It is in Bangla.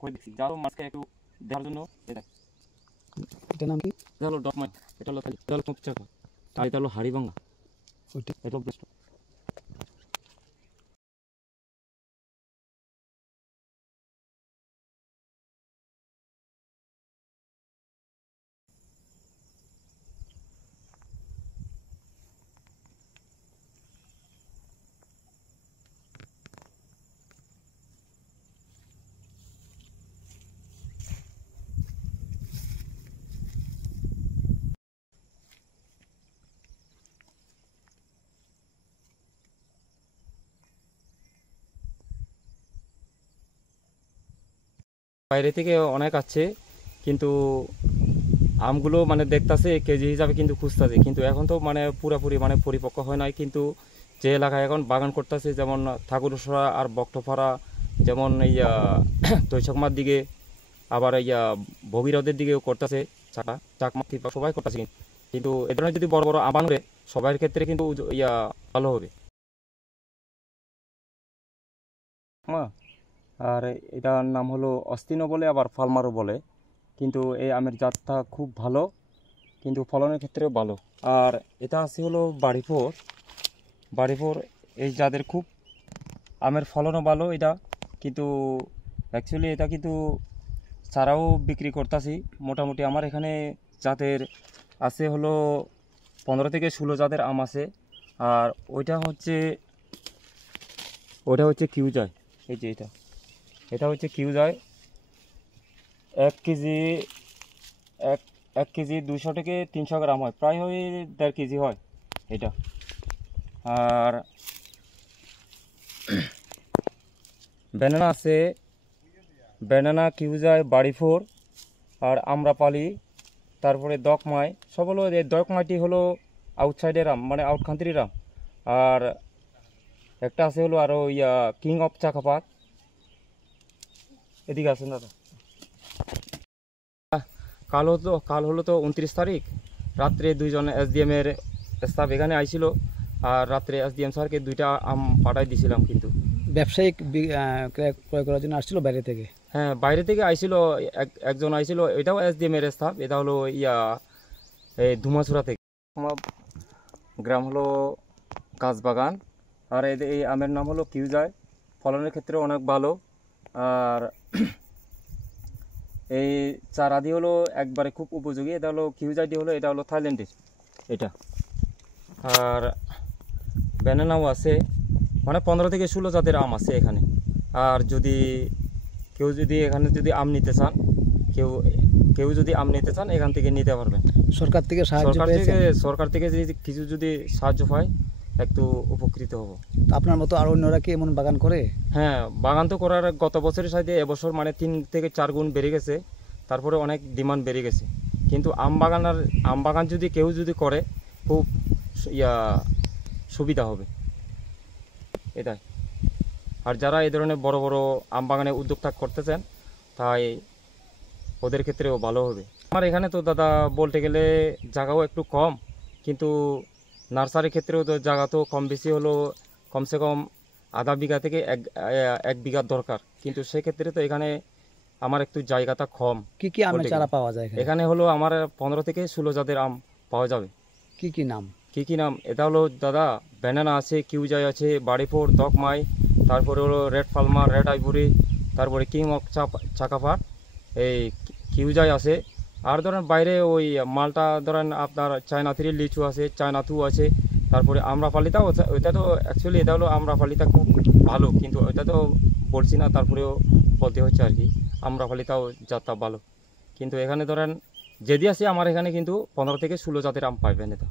করে দিচ্ছি যারও মাছকে একটু দেওয়ার জন্য। এটার নাম কি? এটা হলো ডক মাছ, এটা হলো খালি, এটা হলো চাকা, আর এটা হলো হাড়িভাঙ্গা, এটা হলো বেস্ট। বাইরে থেকে অনেক আছে, কিন্তু আমগুলো মানে দেখতাছে কেজি হিসাবে কিন্তু খুঁজতেছে, কিন্তু এখন তো মানে পুরাপুরি মানে পরিপক্ক হয় নাই। কিন্তু যে এলাকায় এখন বাগান করতেছে, যেমন ঠাকুরসরা আর বক্টপাড়া, যেমন ইয়া তৈশকমার দিকে, আবার ইয়া ভগীরথের দিকেও করতেছে, চাকমাতি সবাই করতেছে। কিন্তু এ ধরনের যদি বড় বড় আবান করে সবার ক্ষেত্রে কিন্তু ইয়া ভালো হবে। আর এটার নাম হলো অস্তিনো বলে, আবার ফালমারও বলে। কিন্তু এই আমের জাতটা খুব ভালো, কিন্তু ফলনের ক্ষেত্রেও ভালো। আর এটা আছে হলো বাড়িপুর এই যাদের খুব আমের ফলনও ভালো এটা। কিন্তু অ্যাকচুয়ালি এটা কিন্তু চারাও বিক্রি করতেছি। মোটামুটি আমার এখানে জাতের আছে হলো 15 থেকে 16 জাতের আম আছে। আর ওইটা হচ্ছে কিউজয়। এই যে এটা হচ্ছে কিউজয়। 1 কেজি 200 থেকে 300 গ্রাম হয়, প্রায় ওই 1.5 কেজি হয় এটা। আর ব্যানানা আছে, ব্যানানা, কিউজায়, বাড়িফোর, আর আমরাপালি, তারপরে দকমাই। সব হলো এই দকমাইটি হলো আউটসাইডের আম, মানে আউট কান্ট্রির আম। আর একটা আছে হলো আরও ইয়া কিং অফ চাকাপাত। এদিকে আছেন দাদা। কাল হলো তো 29 তারিখ রাত্রে 2জন এসডিএমের স্টাফ এখানে আইছিল, আর রাত্রে এসডিএম স্যারকে 2টা আম পাঠাই দিয়েছিলাম। কিন্তু ব্যবসায়িক ক্রয় করার জন্য আসছিল বাইরে থেকে? হ্যাঁ, বাইরে থেকে আইছিল, একজন আইছিল, এটাও এসডিএমের স্টাফ। এটা হলো ইয়া এই ধুমাছড়া থেকে। আমার গ্রাম হলো গাছবাগান। আর এই আমের নাম হলো কিউজায়, ফলনের ক্ষেত্রে অনেক ভালো। আর এই চারাদি হলো একবারে খুব উপযোগী। এটা হলো কিউজাইটি হলো, এটা হলো থাইল্যান্ডের এটা। আর ব্যানানাও আছে, মানে 15 থেকে 16 জাতের আম আছে এখানে। আর কেউ যদি এখানে যদি আম নিতে চান, কেউ যদি আম নিতে চান এখান থেকে নিতে পারবেন। সরকার থেকে সরকার থেকে যদি কিছু যদি সাহায্য পায় একটু উপকৃত হব। আপনার মতো আর অন্যরা কি এমন বাগান করে? হ্যাঁ, বাগান তো করার গত বছরের সাথে এবছর মানে 3 থেকে 4 গুণ বেড়ে গেছে। তারপরে অনেক ডিমান্ড বেড়ে গেছে। কিন্তু আম বাগান যদি কেউ যদি করে খুব সুবিধা হবে এটাই। আর যারা এই ধরনের বড় বড় আম বাগানে উদ্যোক্তা করতেছেন, তাই ওদের ক্ষেত্রেও ভালো হবে। আমার এখানে তো দাদা বলতে গেলে জায়গাও একটু কম, কিন্তু নার্সারির ক্ষেত্রেও তো জায়গা তো কম বেশি হলো, কমসে কম আধা বিঘা থেকে 1 বিঘা দরকার। কিন্তু সেক্ষেত্রে তো এখানে আমার একটু জায়গাটা কম। কি কি আমের চারা পাওয়া যায় এখানে হলো আমার 15 থেকে 16 জাতের আম পাওয়া যাবে। কি কি নাম? এটা হলো দাদা, ব্যানানা আছে, কিউজাই আছে, বাড়িফোর, দকমাই, তারপরে হলো রেড পালমার, রেড আইভরি, তারপরে কিং অফ চাকাপাট, এই কিউজাই আছে। আর ধরেন বাইরে ওই মালটা ধরেন আপনার চায়না 3 লিচু আছে, চায়না 2 আছে। তারপরে আমরাপালিটাও, ওইটা তো অ্যাকচুয়ালি এটা হলো আমরাপালিটা খুব ভালো, কিন্তু ওইটা তো বলছি না, তারপরেও বলতে হচ্ছে আর কি। আমরাপালিটাও জাতটা ভালো, কিন্তু এখানে ধরেন যেদি আছে আমার এখানে কিন্তু 15 থেকে 16 জাতের আম পাইবেন এটা।